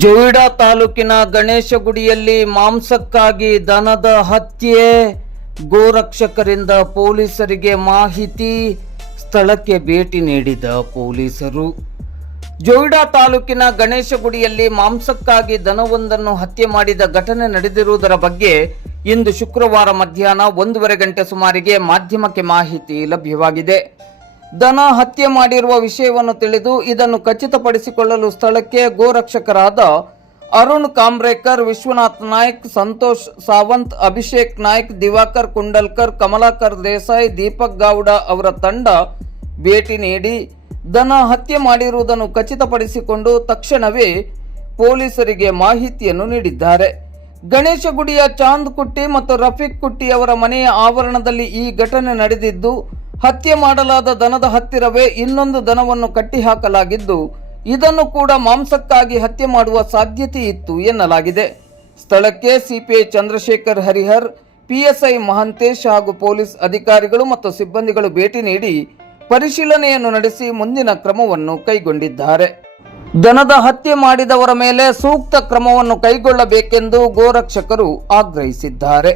ಜೊಯಿಡಾ ತಾಲೂಕಿನ ಗಣೇಶಗುಡಿಯಲ್ಲಿ ಮಾಂಸಕ್ಕಾಗಿ ದನದ ಹತ್ಯೆ. ಗೋರಕ್ಷಕರಿಂದ ಪೊಲೀಸರಿಗೆ ಮಾಹಿತಿ. ಸ್ಥಳಕ್ಕೆ ಭೇಟಿ ನೀಡಿದ ಪೊಲೀಸರು. ಜೊಯಿಡಾ ತಾಲೂಕಿನ ಗಣೇಶಗುಡಿಯಲ್ಲಿ ಮಾಂಸಕ್ಕಾಗಿ ದನವೊಂದನ್ನು ಹತ್ಯೆ ಮಾಡಿದ ಘಟನೆ ನಡೆದಿರುವುದರ ಬಗ್ಗೆ ಇಂದು ಶುಕ್ರವಾರ ಮಧ್ಯಾಹ್ನ 1:30 ಗಂಟೆ ಸುಮಾರಿಗೆ ಮಾಧ್ಯಮಕ್ಕೆ ಮಾಹಿತಿ ಲಭ್ಯವಾಗಿದೆ. ದನ ಹತ್ಯೆ ಮಾಡಿರುವ ವಿಷಯವನ್ನು ತಿಳಿದು ಇದನ್ನು ಖಚಿತಪಡಿಸಿಕೊಳ್ಳಲು ಸ್ಥಳಕ್ಕೆ ಗೋರಕ್ಷಕರಾದ ಅರುಣ್ ಕಾಂಬ್ರೇಕರ್, ವಿಶ್ವನಾಥ್ ನಾಯ್ಕ್, ಸಂತೋಷ್ ಸಾವಂತ್, ಅಭಿಷೇಕ್ ನಾಯ್ಕ್, ದಿವಾಕರ್ ಕುಂಡಲ್ಕರ್, ಕಮಲಾಕರ್ ದೇಸಾಯಿ, ದೀಪಕ್ ಗೌಡ ಅವರ ತಂಡ ಭೇಟಿ ನೀಡಿ ದನ ಹತ್ಯೆ ಮಾಡಿರುವುದನ್ನು ಖಚಿತಪಡಿಸಿಕೊಂಡು ತಕ್ಷಣವೇ ಪೊಲೀಸರಿಗೆ ಮಾಹಿತಿಯನ್ನು ನೀಡಿದ್ದಾರೆ. ಗಣೇಶಗುಡಿಯ ಚಾಂದ್ ಕುಟ್ಟಿ ಮತ್ತು ರಫೀಕ್ ಕುಟ್ಟಿ ಅವರ ಮನೆಯ ಆವರಣದಲ್ಲಿ ಈ ಘಟನೆ ನಡೆದಿದ್ದು, ಹತ್ಯೆ ಮಾಡಲಾದ ದನದ ಹತ್ತಿರವೇ ಇನ್ನೊಂದು ದನವನ್ನು ಕಟ್ಟಿಹಾಕಲಾಗಿದ್ದು, ಇದನ್ನು ಕೂಡ ಮಾಂಸಕ್ಕಾಗಿ ಹತ್ಯೆ ಮಾಡುವ ಸಾಧ್ಯತೆ ಇತ್ತು ಎನ್ನಲಾಗಿದೆ. ಸ್ಥಳಕ್ಕೆ ಸಿಪಿಐ ಚಂದ್ರಶೇಖರ್ ಹರಿಹರ್, ಪಿಎಸ್ಐ ಮಹಂತೇಶ್ ಹಾಗೂ ಪೊಲೀಸ್ ಅಧಿಕಾರಿಗಳು ಮತ್ತು ಸಿಬ್ಬಂದಿಗಳು ಭೇಟಿ ನೀಡಿ ಪರಿಶೀಲನೆಯನ್ನು ನಡೆಸಿ ಮುಂದಿನ ಕ್ರಮವನ್ನು ಕೈಗೊಂಡಿದ್ದಾರೆ. ದನದ ಹತ್ಯೆ ಮಾಡಿದವರ ಮೇಲೆ ಸೂಕ್ತ ಕ್ರಮವನ್ನು ಕೈಗೊಳ್ಳಬೇಕೆಂದು ಗೋರಕ್ಷಕರು ಆಗ್ರಹಿಸಿದ್ದಾರೆ.